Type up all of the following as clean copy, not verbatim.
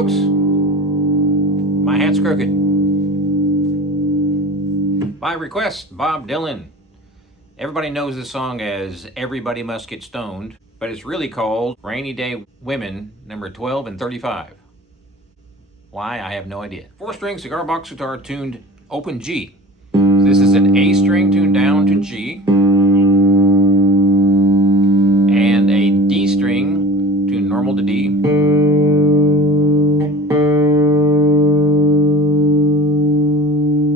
folks. My hat's crooked. By request, Bob Dylan. Everybody knows this song as Everybody Must Get Stoned, but it's really called Rainy Day Women, number 12 and 35. Why, I have no idea. 4-string cigar box guitar tuned open G. This is an A string tuned down to G, and a D string tuned normal to D,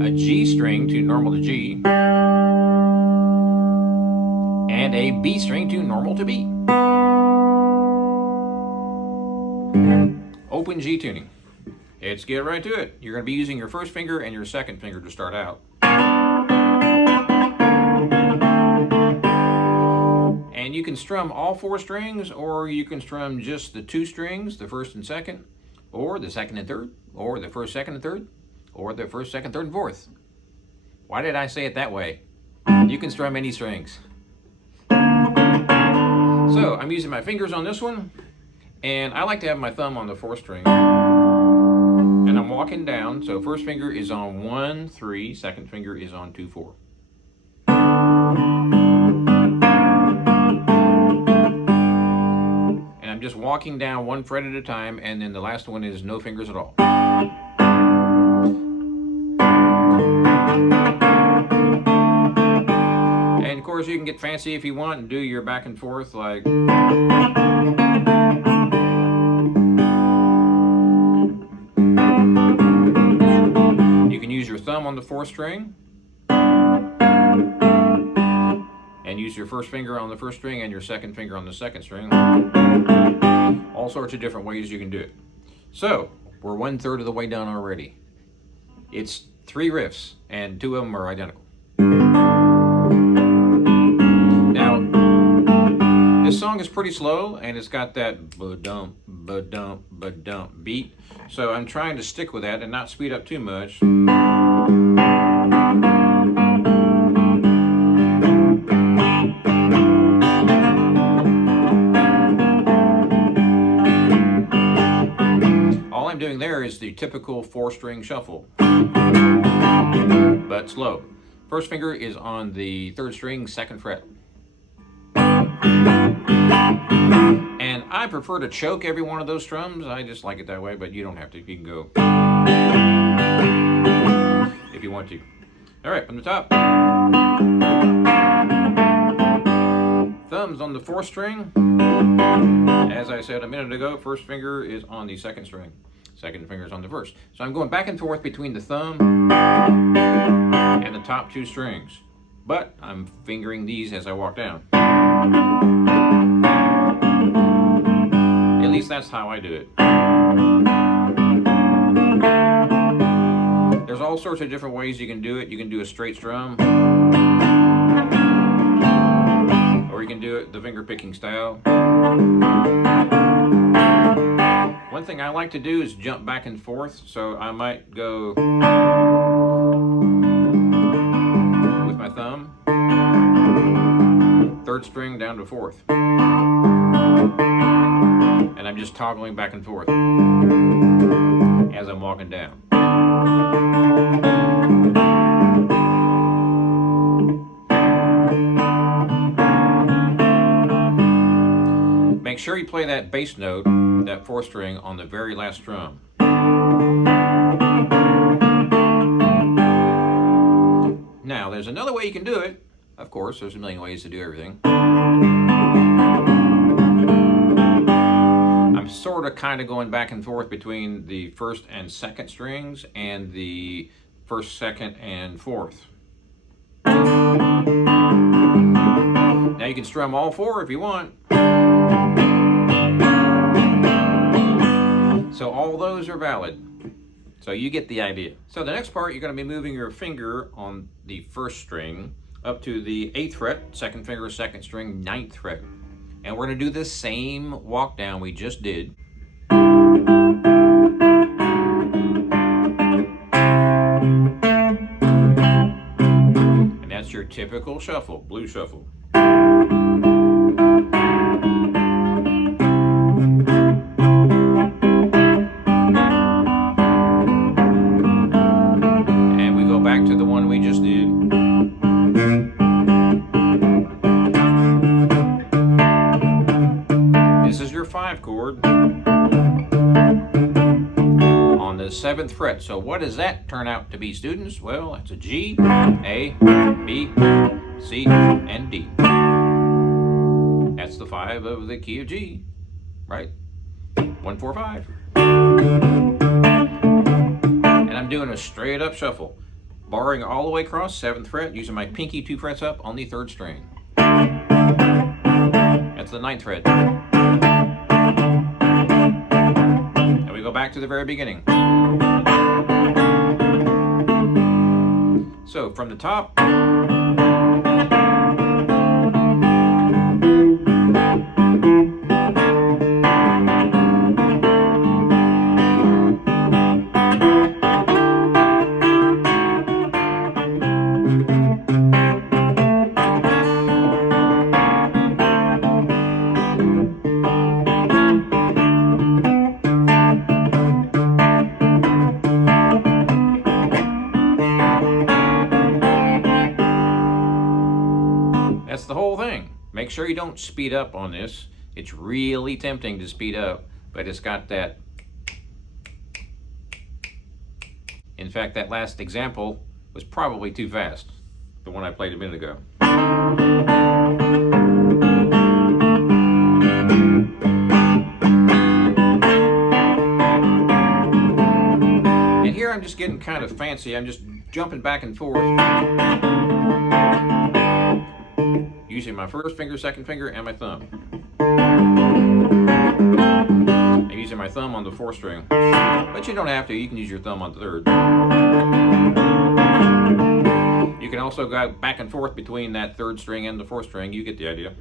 a G string tuned normal to G, and a B string tuned normal to B. Open G tuning. Let's get right to it. You're going to be using your first finger and your second finger to start out. And you can strum all 4 strings, or you can strum just the 2 strings, the first and second, or the second and third, or the first, second, and third, or the first, second, third, and fourth. Why did I say it that way? You can strum any strings. So I'm using my fingers on this one, and I like to have my thumb on the 4th string. And I'm walking down, so first finger is on 1, 3, second finger is on 2, 4. And I'm just walking down 1 fret at a time, and then the last one is no fingers at all. And of course you can get fancy if you want and do your back and forth like... Use your thumb on the 4th string and use your first finger on the 1st string and your second finger on the 2nd string. All sorts of different ways you can do it. So we're 1/3 of the way done already. It's 3 riffs and 2 of them are identical. Now this song is pretty slow and it's got that ba-dump, ba-dump, ba-dump beat. So I'm trying to stick with that and not speed up too much. All I'm doing there is the typical 4-string shuffle, but slow. First finger is on the 3rd string, 2nd fret. And I prefer to choke every one of those strums. I just like it that way, but you don't have to. You can go if you want to. All right, from the top. Thumbs on the 4th string. As I said a minute ago, first finger is on the 2nd string. Second finger is on the 1st. So I'm going back and forth between the thumb and the top 2 strings. But I'm fingering these as I walk down. At least that's how I do it. There's all sorts of different ways you can do it. You can do a straight strum, or you can do it the finger picking style. One thing I like to do is jump back and forth, so I might go with my thumb, 3rd string down to 4th. And I'm just toggling back and forth as I'm walking down. Make sure you play that bass note, that 4th string, on the very last strum. Now, there's another way you can do it. Of course, there's a million ways to do everything. I'm sort of kind of going back and forth between the 1st and 2nd strings and the 1st, 2nd, and 4th. Now you can strum all 4 if you want. So all those are valid. So you get the idea. So the next part, you're going to be moving your finger on the 1st string up to the 8th fret, 2nd finger, 2nd string, 9th fret. And we're going to do the same walk down we just did. And that's your typical shuffle, blues shuffle. 5 chord on the 7th fret. So what does that turn out to be, students? Well, it's a G, A, B, C, and D. That's the 5 of the key of G, right? 1, 4, 5. And I'm doing a straight up shuffle, barring all the way across 7th fret, using my pinky 2 frets up on the 3rd string. That's the 9th fret. And we go back to the very beginning. So from the top, that's the whole thing. Make sure you don't speed up on this. It's really tempting to speed up, but it's got that. In fact, that last example was probably too fast, the one I played a minute ago. And here I'm just getting kind of fancy. I'm just jumping back and forth, using my 1st finger, 2nd finger, and my thumb. I'm using my thumb on the 4th string, but you don't have to. You can use your thumb on the 3rd. You can also go back and forth between that 3rd string and the 4th string. You get the idea.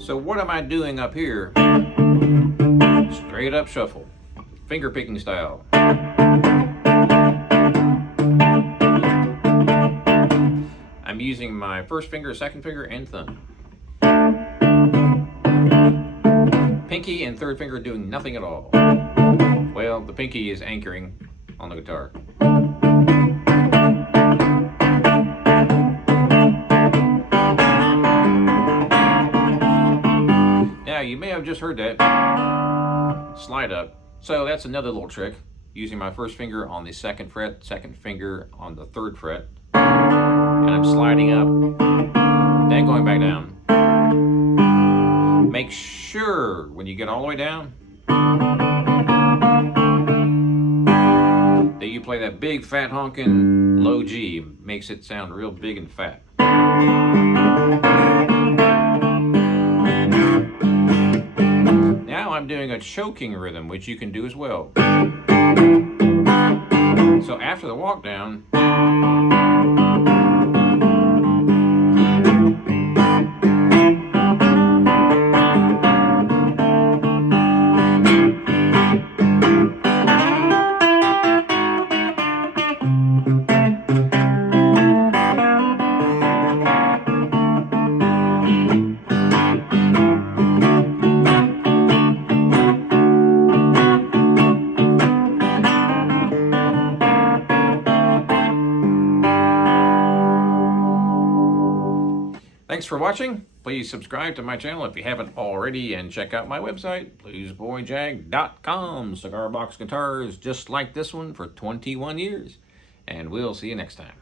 So what am I doing up here? Straight up shuffle, finger picking style. I'm using my 1st finger, 2nd finger, and thumb. Pinky and 3rd finger doing nothing at all. Well, the pinky is anchoring on the guitar. Now, you may have just heard that slide up. So that's another little trick, using my 1st finger on the 2nd fret, 2nd finger on the 3rd fret, and I'm sliding up, then going back down. Make sure when you get all the way down that you play that big fat honking low G. Makes it sound real big and fat. Now I'm doing a choking rhythm, which you can do as well. So after the walk down, thanks for watching. Please subscribe to my channel if you haven't already, and check out my website, bluesboyjag.com. Cigar box guitars just like this one for 21 years. And we'll see you next time.